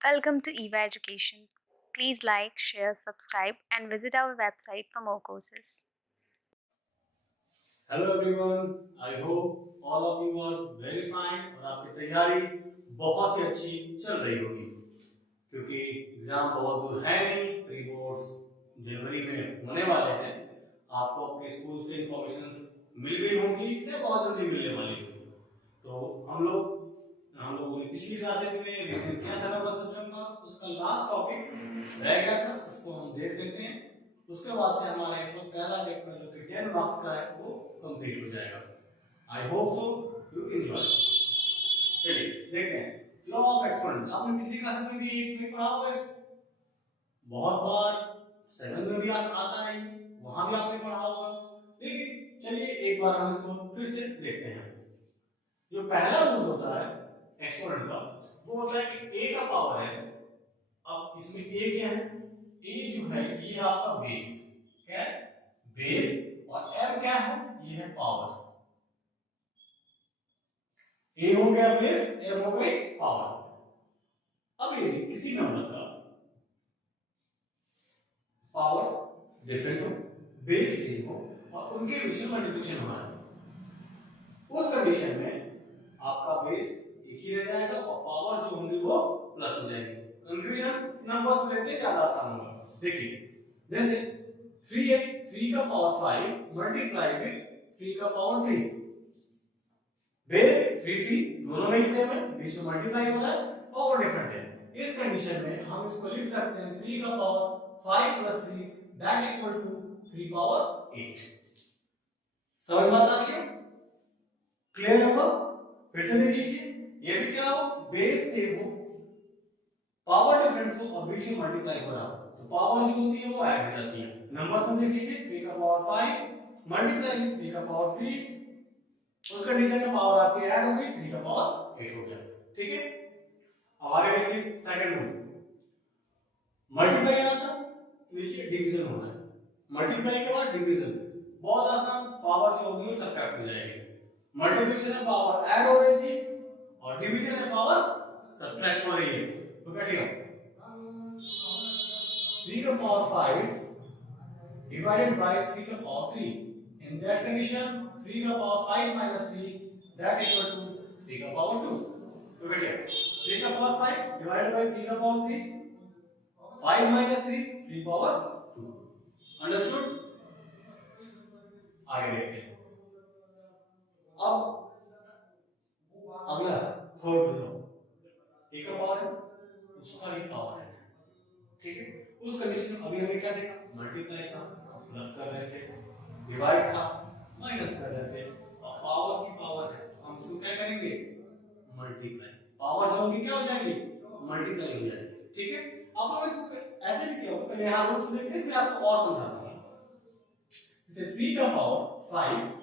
Welcome to EVA Education. Please like, share, subscribe, and visit our website for more courses. Hello everyone, I hope all of you are very fine और आपकी तैयारी बहुत ही अच्छी चल रही होगी क्योंकि एग्जाम बहुत दूर है नहीं। प्री बोर्ड्स जनवरी में होने वाले हैं। आपको आपके स्कूल से इंफॉर्मेशन मिल गई होगी या बहुत जल्दी मिलने वाली होगी। तो हम लोगों ने पिछली क्लासेस में रिवीजन किया था नंबर सिस्टम का, उसका लास्ट टॉपिक रह गया था, उसको हम देख लेते हैं। उसके बाद से हमारा पहला चैप्टर जो कि 10 मार्क्स का है वो कंप्लीट हो जाएगा। I hope so you enjoy. चलिए देखते हैं लॉ ऑफ एक्सपोनेंट्स। आपने पिछली क्लासेस में भी एक में पढ़ा होगा इसको, बहुत बार 7 में भी आता नहीं, वहां भी आपने पढ़ा होगा। लेकिन चलिए एक बार हम इसको फिर से देखते हैं। जो पहला रूल होता है एक्सपोनेंट का, वो होता है कि a का पावर है। अब इसमें a क्या है? a जो है ये है आपका बेस। क्या है? बेस। और m क्या है? ये है पावर। a हो गया बेस, m हो गई पावर। अब यदि किसी नंबर का पावर डिफरेंट हो, बेस सेम हो और उनके बीच में मल्टीप्लिकेशन हो रहा है, उस कंडीशन में आपका बेस एक ही रह जाएगा और पावर जो होंगी वो प्लस हो जाएगी। कंफ्यूजन नंबर्स को लेते ज्यादा आसान होगा। देखिए जैसे 3 है, 3 का पावर 5 मल्टीप्लाई विद 3 का पावर 3, बेस 3 3 दोनों में सेम है, बीच में मल्टीप्लाई हो रहा है, पावर डिफरेंट है। इस कंडीशन में हम इसको लिख सकते हैं 3 का power 5 plus 3 that equal to 3 power 8। समझ में आता है? क्लियर होगा? फिर से देख लीजिए, ये भी क्या हो, बेस सेम हो, पावर डिफरेंस हो और बीच में मल्टीप्लाई हो रहा हो, तो पावर जो होती है वो ऐड हो जाती है। नंबर्स में देख लीजिए 3 का पावर 5 मल्टीप्लाई विद 3 का पावर 3, उस कंडीशन में पावर आपकी ऐड हो गई, 3 का पावर 8 हो गया। ठीक है, अब आगे देखिए सेकंड रूल। मल्टीप्लाई आना था, नीचे डिवीजन होना है। मल्टीप्लाई के बाद डिवीजन, बहुत आसान, पावर जो होगी वो सब्ट्रैक्ट हो जाएगी। मल्टीप्लिकेशन में पावर ऐड हो रही थी और डिवीजन में पावर सब्ट्रैक्ट हो रही है, तो क्या ठीक है? 3 का पावर 5 divided by 3 का पावर 3, in that condition 3 का power 5 minus 3 that equal to 3 का पावर 2। तो क्या 3 का पावर 5 divided by 3 का पावर 3, 5 minus 3 3 पावर 2। अंडरस्टूड? आगे देखते हैं। अब अगला थर्ड रूल, a का पावर है उसका ही पावर है। ठीक है, उस कंडीशन में अभी हमें क्या देखा, मल्टीप्लाई था प्लस कर रहे थे, डिवाइड था माइनस कर रहे थे, और पावर की पावर है तो हम उसको क्या करेंगे, मल्टीप्लाई। पावर जो होगी क्या हो जाएगी, मल्टीप्लाई हो जाएगी। ठीक है, आप लोग इसको ऐसे भी किया होगा, पहले यहाँ रूल्स देखते हैं फिर आपको और समझाता हूँ। जैसे 3 का पावर 5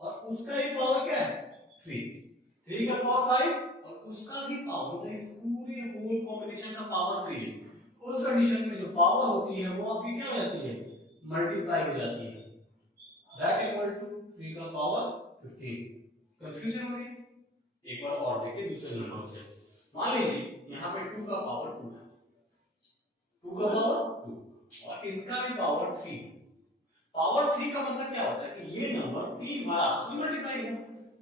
और उसका ही पावर क्या है 3, 3 का पावर 5 और उसका भी पावर, मतलब इस पूरे होल कॉम्बिनेशन का पावर 3 है। उस कंडीशन में जो पावर होती है वो आपकी क्या हो जाती है, मल्टीप्लाई हो जाती है, दैट इक्वल टू 3 का पावर 15। कंफ्यूजन हो गई? एक बार और देखिए दूसरे नंबर से। मान लीजिए यहाँ पे 2 का पावर 2 है, 2 का पावर 2 और इसका भी पावर 3। पावर 3 का मतलब क्या होता है कि ये नंबर 3 बार आपस में मल्टीप्लाई है,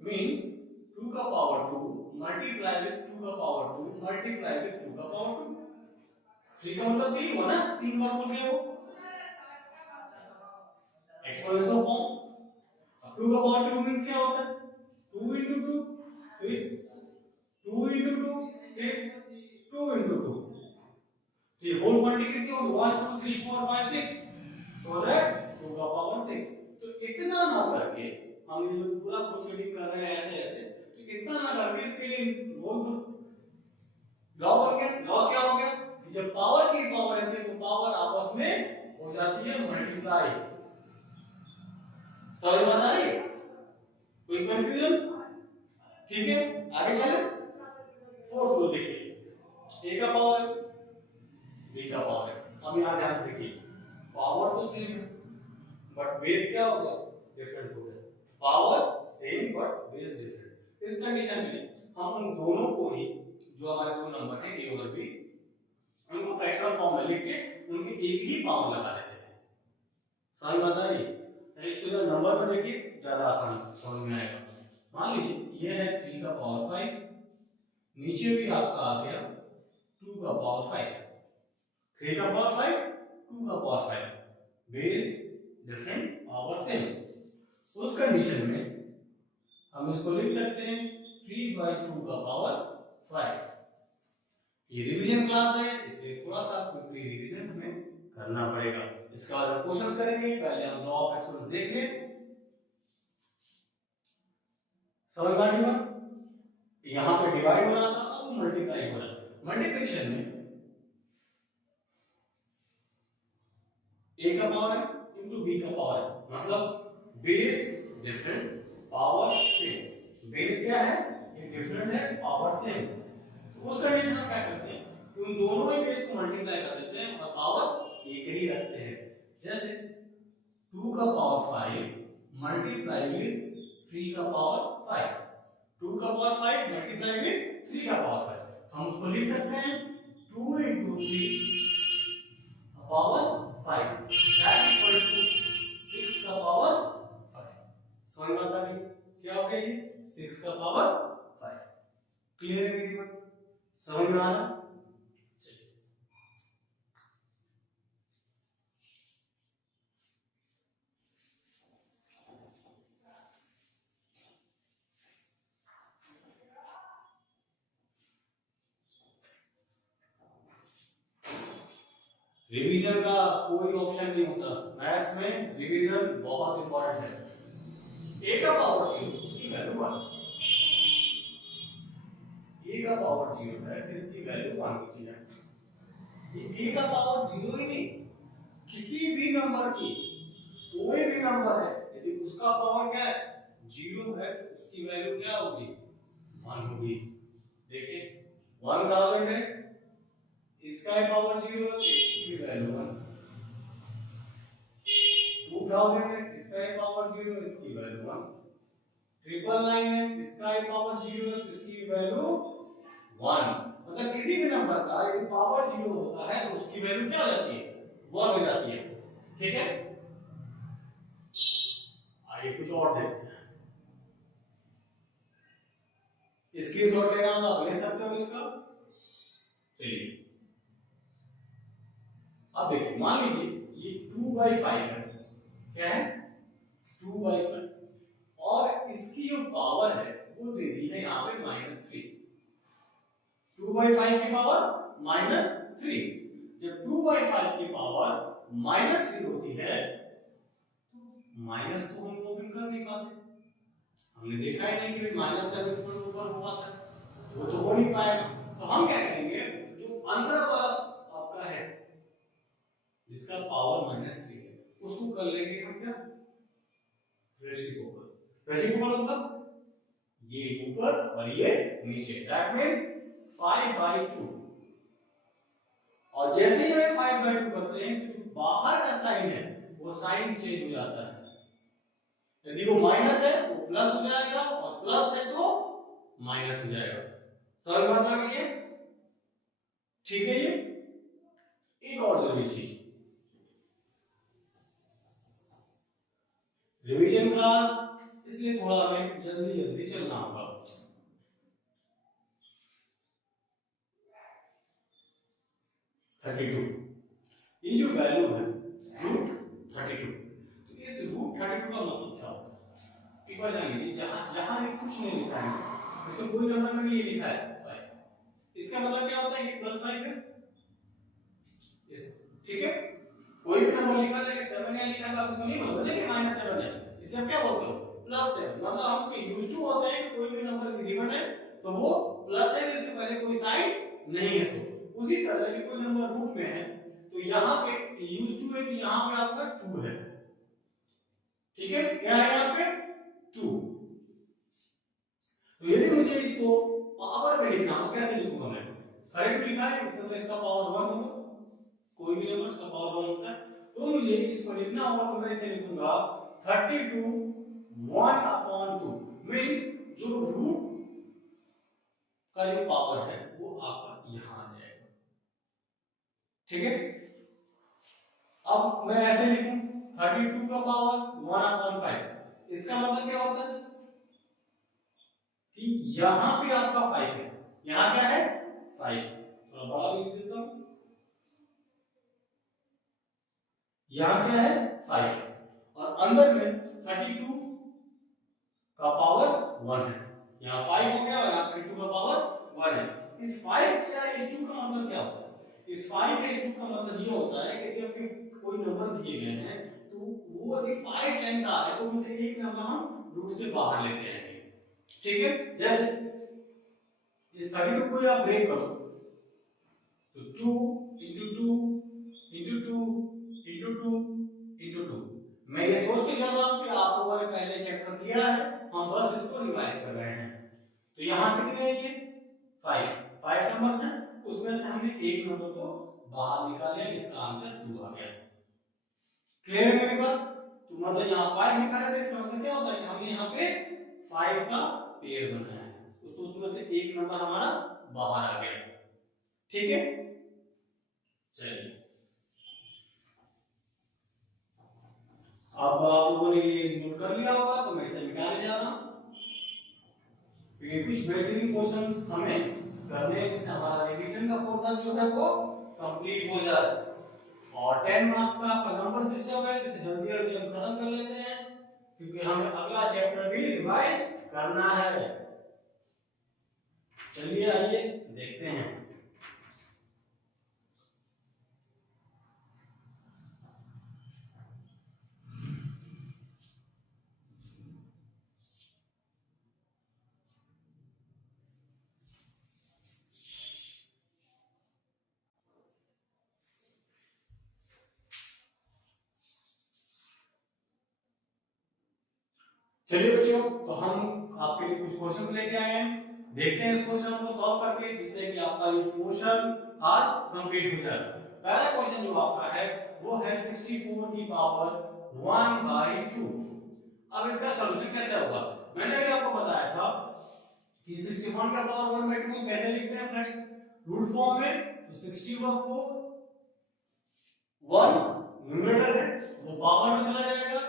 मींस 2 का पावर 2 मल्टीप्लाई विद 2 का पावर 2 मल्टीप्लाई विद 2 का पावर 2। 3 का मतलब 3 हुआ ना, 3 बार बोल गया वो एक्सपोनेंशियल फॉर्म। अब 2 का पावर 2 मींस क्या होता है, 2 into 2 फिर 2 into 2 फिर 2 into 2, तो ये होल क्वांटिटी कितनी होगी 1 2 3 4 5 6, सो दैट 2 का पावर 6। तो इतना ना करके हम ये जो पूरा प्रोसीडिंग कर रहे हैं ऐसे ऐसे, तो इतना ना करके इसके लिए रोल लॉ बन गया। लॉ क्या हो गया कि जब पावर की पावर रहती है तो पावर आपस में हो जाती है मल्टीप्लाई। समझ में आ रही है? कोई कंफ्यूजन? ठीक है, आगे चले। फोर्थ रूल देखिए, ए का पावर है बी का पावर है। अब यहां ध्यान से देखिए, पावर तो सेम है बट बेस क्या हो गया, डिफरेंट हो गया। Power same but base different. इस कंडीशन में हम उन दोनों को ही, जो हमारे दो नंबर हैं ए और बी, लिख के उनके एक ही पावर लगा देते हैं। समझ में आता है? इसको जब नंबर में देखिए ज्यादा आसान समझ में आएगा। मान लीजिए ये है 3 का पावर 5, नीचे भी आपका आ गया 2 का पावर 5, 3 का पावर 5, 2 का power 5, base different power same. उस कंडीशन में हम इसको लिख सकते हैं 3/2 का पावर 5। ये रिवीजन क्लास है, इसलिए थोड़ा सा क्विकली रिवीजन हमें करना पड़ेगा। इसके बाद हम क्वेश्चंस करेंगे, पहले हम लॉ ऑफ एक्सपोनेंट देख लें। समझ में आ गई बात? यहां पे डिवाइड हो रहा था, अब वो मल्टीप्लाई हो रहा है। मल्टीप्लिकेशन में a का पावर है इनटू b का पावर है, मतलब base different power same. Base क्या है? ये डिफरेंट है, पावर सेम। तो उस कंडीशन में क्या करते हैं कि उन दोनों ही बेस को मल्टीप्लाई कर देते हैं और पावर एक ही रखते हैं। जैसे 2 का पावर 5 मल्टीप्लाई विद 3 का पावर 5, 2 का पावर 5 मल्टीप्लाई विद 3 का पावर 5, हम उसको लिख सकते हैं 2 into 3 power 5 that equal to 6 का पावर 5। समझ में आता है? क्या हो गया ये? 6 का पावर 5। क्लियर है मेरी बात? समझ में आ रहा? चलिए रिवीजन का कोई ऑप्शन नहीं होता मैथ्स में, रिवीजन बहुत इंपॉर्टेंट है। a का पावर 0 उसकी वैल्यू 1, a का पावर 0 है इसकी वैल्यू 1 होती है। ये a का पावर 0 ही नहीं, किसी भी नंबर की कोई भी नंबर है यदि उसका पावर क्या है 0 है तो उसकी वैल्यू क्या होगी 1 होगी। देखिए 1000 है, इसका पावर 0 है, इसकी वैल्यू 1। 2000 है, इसका पावर 0 है, इसकी वैल्यू 1। 999 है, इसका पावर 0 है, तो इसकी वैल्यू 1। मतलब किसी भी नंबर का यदि पावर 0 होता है तो उसकी वैल्यू क्या हो जाती है 1 हो जाती है। ठीक है, आइए कुछ और देखते हैं। स्क्रीनशॉट लेना हो तो आप ले सकते हो इसका। चलिए अब देखिए, मान लीजिए ये 2/5 है, क्या है 2/5, और इसकी जो पावर है वो दे दी है यहाँ पे -3। 2/5 की पावर -3। जब 2/5 की पावर -3 होती है तो माइनस तो हम ओपन कर नहीं पाते, हमने देखा ही नहीं कि माइनस का एक्सपोनेंट ऊपर हो पाता है, वो तो हो नहीं पाएगा। तो हम क्या करेंगे, जो अंदर वाला आपका है जिसका पावर -3 है उसको कर लेंगे हम क्या रेसिप्रोकल। रेसिप्रोकल मतलब ये ऊपर और ये नीचे, दैट मींस 5/2। और जैसे ही हम 5/2 करते हैं तो बाहर का साइन है वो साइन चेंज हो जाता है। यदि वो माइनस है तो प्लस हो जाएगा और प्लस है तो माइनस हो जाएगा। समझ में आता है? ठीक है। ये एक और जरूरी चीज, रिवीजन क्लास, इसलिए थोड़ा हमें जल्दी जल्दी चलना होगा। ये जो वैल्यू है √32, तो इस √32 का मतलब क्या होता है एक बार जान लीजिए। जहां ये कुछ नहीं लिखा है, जैसे कोई नंबर में ये लिखा है 5, इसका मतलब क्या होता है कि +5 है। ठीक है, कोई भी नंबर लिखा है 7 है लिखा है, आप इसको नहीं बोलोगे कि -7 है, इसे आप क्या बोलते हो +7। मतलब हम उसके यूज्ड टू होते हैं कि कोई भी नंबर गिवन है तो वो प्लस है, इसके पहले कोई साइन नहीं है। तो उसी तरह यदि कोई नंबर रूट में है तो यहाँ पे यूज्ड टू है कि यहाँ पे आपका 2 है। ठीक है, क्या है यहाँ पे 2। तो यदि मुझे इसको पावर में लिखना हो कैसे लिखूंगा मैं, करेक्ट लिखा है इसका पावर 1 होगा, कोई भी नंबर उसका पावर 1 होता है, तो मुझे इसको लिखना होगा तो मैं इसे लिखूंगा 32 1/2 मींस जो रूट का जो पावर है वो आपका यहां आ जाएगा। ठीक है, अब मैं ऐसे लिखूं 32 का पावर 1/5, इसका मतलब क्या होता है कि यहां पे आपका 5 है, यहां क्या है 5, थोड़ा बड़ा लिख देता हूं, यहां क्या है 5 और अंदर में 32 का पावर 1 है, यहाँ 5 हो गया और यहाँ 32 का पावर 1 है। इस 5 या इस 2 का मतलब क्या होता है, इस 5 या इस 2 का मतलब ये होता है कि जब कोई नंबर दिए गए हैं तो वो यदि 5 टाइम्स आ रहे हैं तो उनसे एक नंबर हम रूट से बाहर लेते हैं, ठीक है। जैसे इस 32 को आप ब्रेक करो तो 2 into 2 into 2 into 2 into 2, मैं ये सोच के चल रहा हूं कि आप लोगों ने पहले चैप्टर किया है, हम बस इसको रिवाइज कर रहे हैं। तो यहां कितने हैं, ये 5 नंबर्स हैं, उसमें से हमने एक नंबर को बाहर निकाला, इसका आंसर 2 आ गया। क्लियर है मेरी बात? तो मतलब यहाँ 5 निकाला तो इसका मतलब क्या होता है कि हमने यहाँ पे 5 का पेयर बनाया है, तो उसमें से एक नंबर हमारा बाहर आ गया, ठीक है। चलिए अब आप लोगों ने ये नोट कर लिया होगा, तो मैं इसे मिटाने जा रहा हूं। ये कुछ बेहतरीन क्वेश्चंस हमें करने हैं जिससे हमारा रिवीजन का पोर्शन जो है वो कंप्लीट हो जाए, और 10 मार्क्स का आपका नंबर सिस्टम है, जिसे जल्दी जल्दी हम खत्म कर लेते हैं क्योंकि हमें अगला चैप्टर भी रिवाइज करना है। चलिए आइए देखते हैं। चलिए बच्चों, तो हम आपके लिए कुछ क्वेश्चंस लेके आए हैं, देखते हैं इस क्वेश्चन को सॉल्व करके, जिससे कि आपका ये पोर्शन आज कंप्लीट हो जाए। पहला क्वेश्चन जो आपका है वो है 64 की पावर 1/2। अब इसका सॉल्यूशन कैसे होगा, मैंने अभी आपको बताया था कि 61 का पावर 1/2 कैसे लिखते हैं फ्रेंड्स, रूट फॉर्म में। तो 64 1 न्यूमरेटर है वो पावर में चला जाएगा,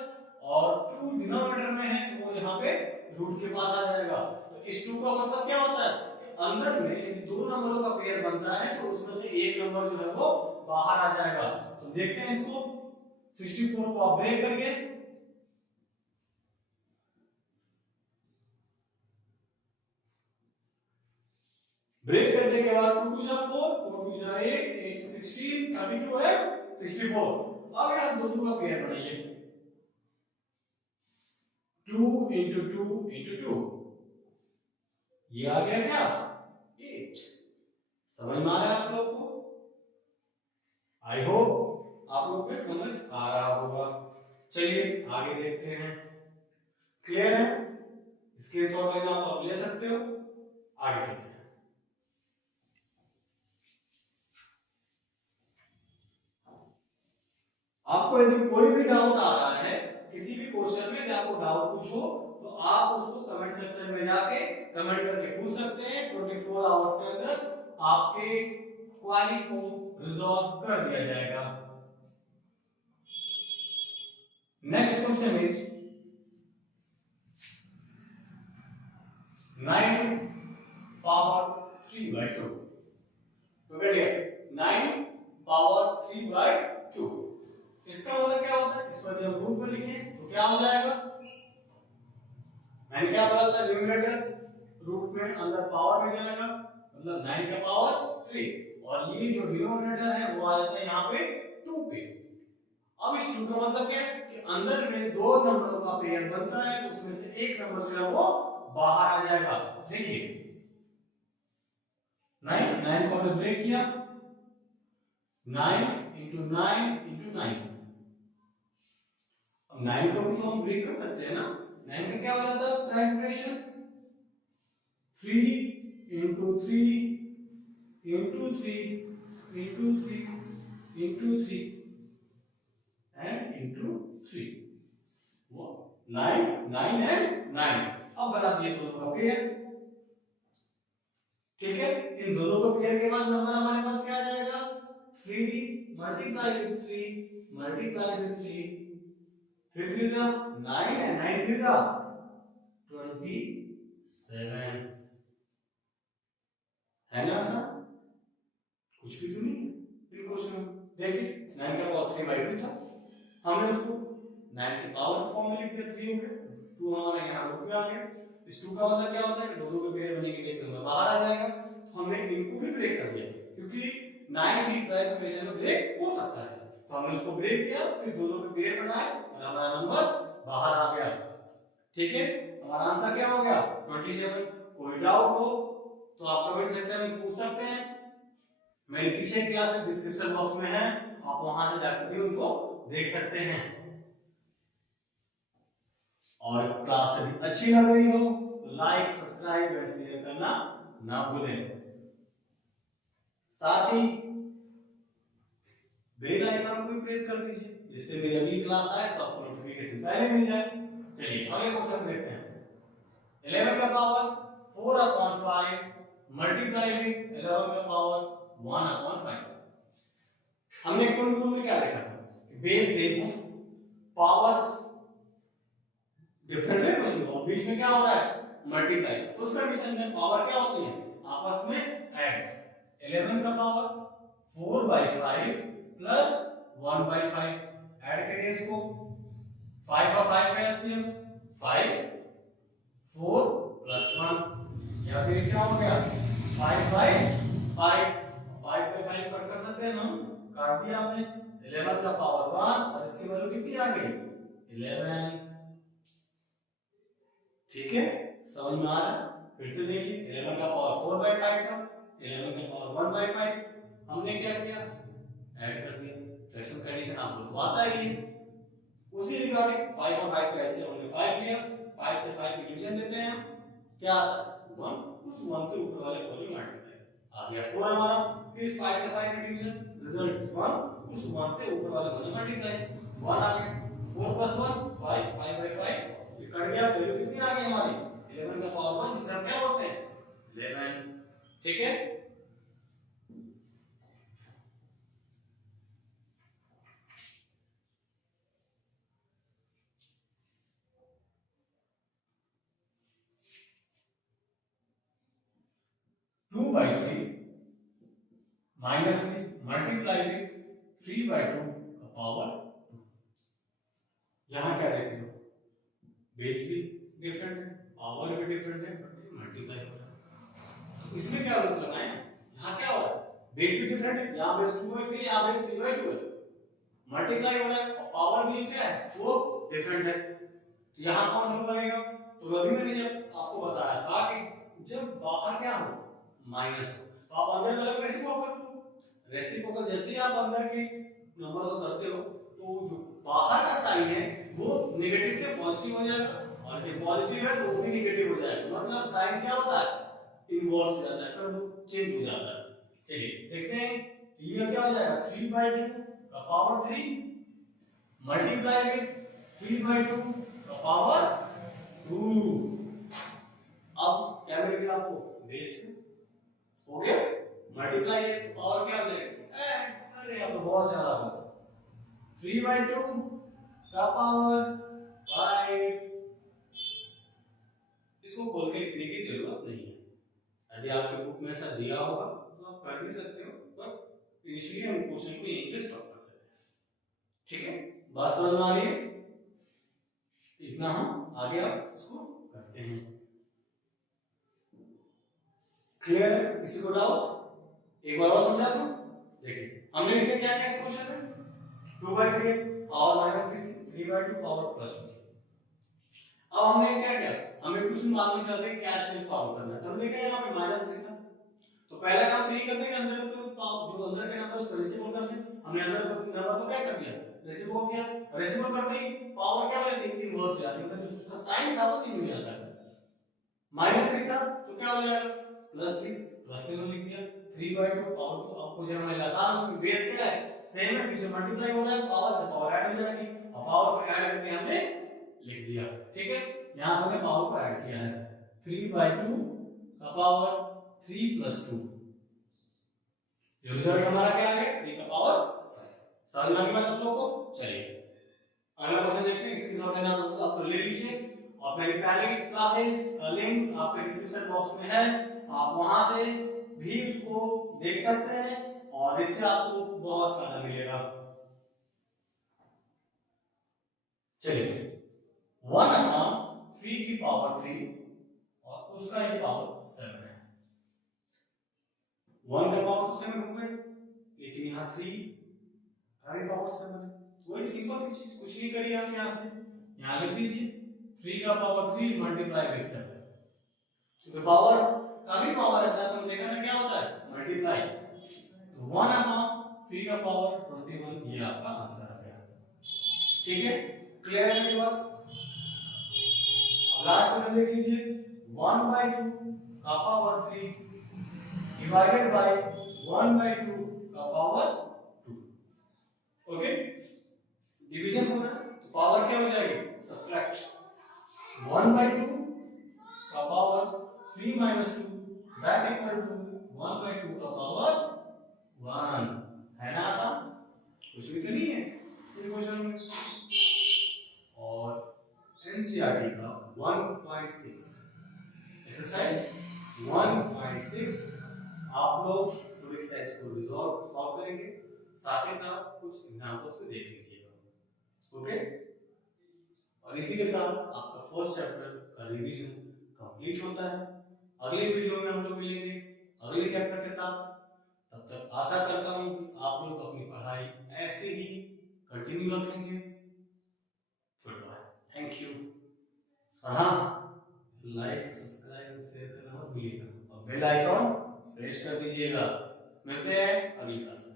और 2 डिनोमिनेटर में है तो वो यहाँ पे रूट के पास आ जाएगा। तो इस 2 का मतलब क्या होता है कि अंदर में यदि दो नंबरों का पेयर बनता है तो उसमें से एक नंबर जो है वो बाहर आ जाएगा। तो देखते हैं इसको, 64 को आप ब्रेक करिए, ब्रेक करने के बाद 2 2 जा 4 4 2 जा 8 8 16 32 है 64। अब यहाँ दोनों का पेयर बनाइए, 2 into 2 into 2, ये आ गया क्या 8। समझ में आ रहा है आप लोग को, आई होप आप लोग को समझ आ रहा होगा। चलिए आगे देखते हैं, क्लियर है, स्क्रीनशॉट लेना तो आप ले सकते हो, आगे चलते हैं। आपको यदि कोई भी डाउट आ रहा है किसी भी क्वेश्चन में, यदि आपको डाउट कुछ हो तो आप उसको कमेंट सेक्शन में जाके कमेंट करके पूछ सकते हैं, 24 आवर्स के अंदर आपके क्वेरी को रिजॉल्व कर दिया जाएगा। Next question is 9 power 3/2। तो करिए 9 पावर 3/2, इसका मतलब क्या होता है, इसको जब रूट में लिखें तो क्या हो जाएगा, मैंने क्या बोला था न्यूमरेटर रूट में अंदर पावर में जाएगा, मतलब 9 का पावर 3, और ये जो डिनोमिनेटर है वो आ जाता है यहाँ पे 2 पे। अब इस 2 का मतलब क्या है कि अंदर में दो नंबरों का पेयर बनता है तो उसमें से एक नंबर जो है वो बाहर आ जाएगा। देखिए 9 को हमने ब्रेक किया, 9 into 9 into 9, अब 9 को भी तो हम ब्रेक कर सकते हैं ना, 9 का क्या हो जाता है prime fraction, 3 into 3 into 3 into 3 into 3 and into 3, वो 9 9 and 9। अब बना दिए दोनों का पेयर, ठीक है, इन दोनों को पेयर के बाद नंबर हमारे पास क्या आ जाएगा 3 मल्टीप्लाई विथ 3 मल्टीप्लाई विथ 3 3 3 जा 9 है 9 3 जा 27 है ना सर कुछ भी तो नहीं है इन क्वेश्चन में देखिए 9 का पावर 3/2 था हमने उसको 9 की पावर फॉर्म में लिख दिया 3 हो गया 2 हमारा यहाँ रूट में आ गया इस 2 का मतलब क्या होता है कि दो के पेयर बनेंगे एक नंबर बाहर आ जाएगा तो हमने इनको भी ब्रेक कर दिया क्योंकि 9 की ट्रांसफॉर्मेशन में ब्रेक हो सकता है तो हमने उसको ब्रेक किया फिर दोनों के पेयर बनाए और हमारा नंबर बाहर आ गया ठीक है हमारा आंसर क्या हो गया 27 कोई डाउट हो तो आप कमेंट सेक्शन में पूछ सकते हैं मेरी पीछे क्लासेस डिस्क्रिप्शन बॉक्स में है आप वहां से जाकर भी उनको देख सकते हैं और क्लास यदि अच्छी लग रही हो तो लाइक सब्सक्राइब एंड शेयर करना ना भूलें साथ ही बेल आइकन को भी प्रेस कर दीजिए जिससे मेरी अगली क्लास आए तो आपको नोटिफिकेशन पहले मिल जाए चलिए अगले क्वेश्चन देखते हैं 11 का पावर 4/5 मल्टीप्लाई विद 11 का पावर 1/5 हमने एक्सपेरिमेंट में क्या देखा था बेस देखो पावर्स डिफरेंट है कुछ और बीच में क्या हो रहा है मल्टीप्लाई तो उस कंडीशन में पावर क्या होती है आपस में ऐड 11 का पावर 4/5 प्लस 1/5 ऐड करिए इसको 5 और 5 का एलसीएम 5 4 प्लस 1 या फिर क्या हो गया 5/5 5/5 कट कर सकते हैं हम काट दिया हमने 11 का पावर 1 और इसकी वैल्यू कितनी आ गई 11 ठीक है समझ में आ रहा है फिर से देखिए 11 का पावर 4/5 था 11 का पावर 1/5 हमने क्या किया ऐड कर दिया फ्रैक्शन कंडीशन आपको तो आता ही है उसी रिगार्डिंग 5 और 5 का एलसीएम हमने 5 लिया 5 से 5 की डिवीजन देते हैं क्या आता है 1 उस 1 से ऊपर वाले 4 में मल्टीप्लाई आ गया 4 हमारा फिर इस 5 से 5 की डिवीजन रिजल्ट 1 उस 1 से ऊपर वाले 1 में मल्टीप्लाई 1 आ गया 4 + 1 5 5/5 ये कट गया वैल्यू कितनी आ गई हमारी 11 का पावर 1 जिसे हम क्या बोलते हैं 11 ठीक है (2/3 -3 मल्टीप्लाई विथ 3/2 का पावर 2 यहां क्या देख रहे हो बेस भी डिफरेंट है पावर भी डिफरेंट है बट मल्टीप्लाई हो रहा है तो इसमें क्या रूल्स लगाए यहां क्या हो रहा है बेस भी डिफरेंट है यहां बेस 2/3 यहां बेस 3/2 है मल्टीप्लाई हो रहा है और पावर भी क्या है वो डिफरेंट है तो यहां कौन सा रूल लगेगा तो अभी मैंने जब आपको बताया था कि जब बाहर क्या हो माइनस हो तो आप अंदर वाला रेसिप्रोकल दो रेसिप्रोकल जैसे ही आप अंदर के नंबर को करते हो तो जो बाहर का साइन है वो नेगेटिव से पॉजिटिव हो जाएगा और ये पॉजिटिव है तो वो भी नेगेटिव हो जाएगा मतलब साइन क्या होता है इनवर्स हो जाता है कर्व चेंज हो जाता है चलिए देखते हैं ये क्या हो जाएगा 3/2 का पावर 3 मल्टीप्लाई विद 3/2 का पावर 2 अब क्या मिल गया आपको बेस हो गया मल्टीप्लाई है तो पावर क्या हो जाएगा अरे अब तो बहुत ज्यादा हो 3/2 का पावर 5 इसको खोल के लिखने की जरूरत नहीं है यदि आपके बुक में ऐसा दिया होगा तो आप कर भी सकते हो पर इनिशियली हम क्वेश्चन को यहीं पे स्टॉप कर देते हैं ठीक है बात समझ में आ रही है इतना हम आगे आप इसको करते हैं क्लियर है किसी को डाउट एक बार और समझा दूं देखिए हमने इसमें क्या किया इस क्वेश्चन में 2/3 पावर -3 3/2 पावर +2 अब हमने क्या किया हमें कुछ मालूम नहीं चलता क्या स्टेप सॉल्व करना है तो हमने देखा यहाँ पे -3 था तो पहला काम तो ये करने के अंदर के जो अंदर के नंबर उसको रेसिप्रोकल करते हैं हमने अंदर के नंबर को क्या कर दिया रेसिप्रोकल किया रेसिप्रोकल करते ही पावर क्या हो जाती है इनवर्स हो जाती है मतलब जो उसका साइन था वो चेंज हो जाता है -3 था तो क्या हो जाएगा +3 लिख दिया 3/2 पावर 2 अब क्वेश्चन हमारे आसान है क्योंकि बेस क्या है सेम है पीछे मल्टीप्लाई हो रहा है पावर ऐड हो जाएगी और पावर को ऐड करके हमने लिख दिया ठीक है यहां पर हमने पावर को ऐड किया है 3/2 का पावर 3 + 2 ये रिजल्ट हमारा क्या आ गया 3 का पावर 5 समझ में आ गई बात आप लोगों को? चलिए अगला क्वेश्चन देखते हैं। इसकी सॉल्व करना आप ले लीजिए और मेरी पहले की क्लासेस का लिंक आपके डिस्क्रिप्शन बॉक्स में है, आप वहां से भी उसको देख सकते हैं और इससे आपको बहुत फायदा मिलेगा। चलिए 1 अपॉन 3 की पावर 3 और उसका ही पावर 7 है। 1 का पावर तो 7 हो गए, लेकिन यहाँ 3 का भी पावर 7 है। वही सिंपल सी चीज, कुछ नहीं करिए आप यहाँ से, यहाँ लिख दीजिए 3 का पावर 3 मल्टीप्लाई विद 7। क्योंकि पावर का भी पावर रहता है तो हम देखा था क्या होता है मल्टीप्लाई। तो 1 अपॉन 3 का पावर 21 ये आपका आंसर आ गया। ठीक है, क्लियर है ये बात? लास्ट क्वेश्चन देख लीजिए 1/2 का पावर 3 डिवाइडेड बाय 1/2 का पावर 2। ओके, डिवीजन होना तो पावर क्या हो जाएगी सब्ट्रैक्ट 1/2 का पावर 3 - 2 दैट इक्वल टू 1/2 का पावर 1। है ना आसान? कुछ भी तो नहीं है इन क्वेश्चन में। और एनसीईआरटी का 1.6 एक्सरसाइज 1.6 आप लोग पूरी एक्सरसाइज को सॉल्व करेंगे, साथ ही साथ कुछ एग्जांपल्स भी देख लीजिएगा। ओके, और इसी के साथ आपका फर्स्ट चैप्टर का रिवीजन कंप्लीट होता है। अगले वीडियो में हम लोग मिलेंगे अगले चैप्टर के साथ। तब तक आशा करता हूं कि आप लोग अपनी पढ़ाई ऐसे ही कंटिन्यू रखेंगे। Good bye, thank you. और हाँ, लाइक सब्सक्राइब और शेयर करना मत भूलिएगा और बेल आइकॉन प्रेस कर दीजिएगा। मिलते हैं अगली क्लास में।